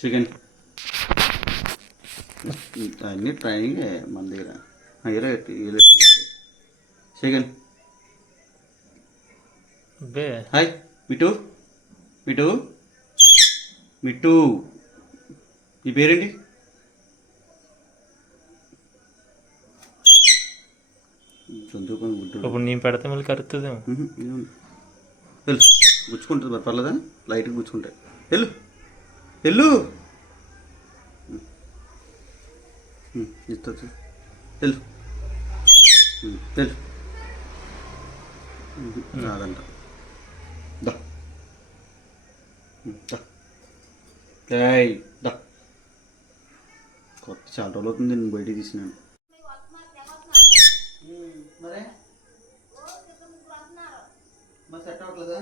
Chicken అన్నీ training మన దగ్గర hero chicken. Hi Mittu Mittu Mittu నీ పేరేంటి? ఇప్పుడు నేను పెడితే మళ్ళీ కరుతుందేమో. వెళ్ళు గుచ్చుకుంటుంది మరి పర్లేదా? లైట్గా గుచ్చుకుంటాయి. వెళ్ళు వెళ్ళు ఇస్తా వెళ్ళు వెళ్ళు రాదంట. దా దా కొత్త చాలా రోజులు అవుతుంది నేను బయటికి తీసినాను. మరే మరి సెట్ అవ్వట్లేదా?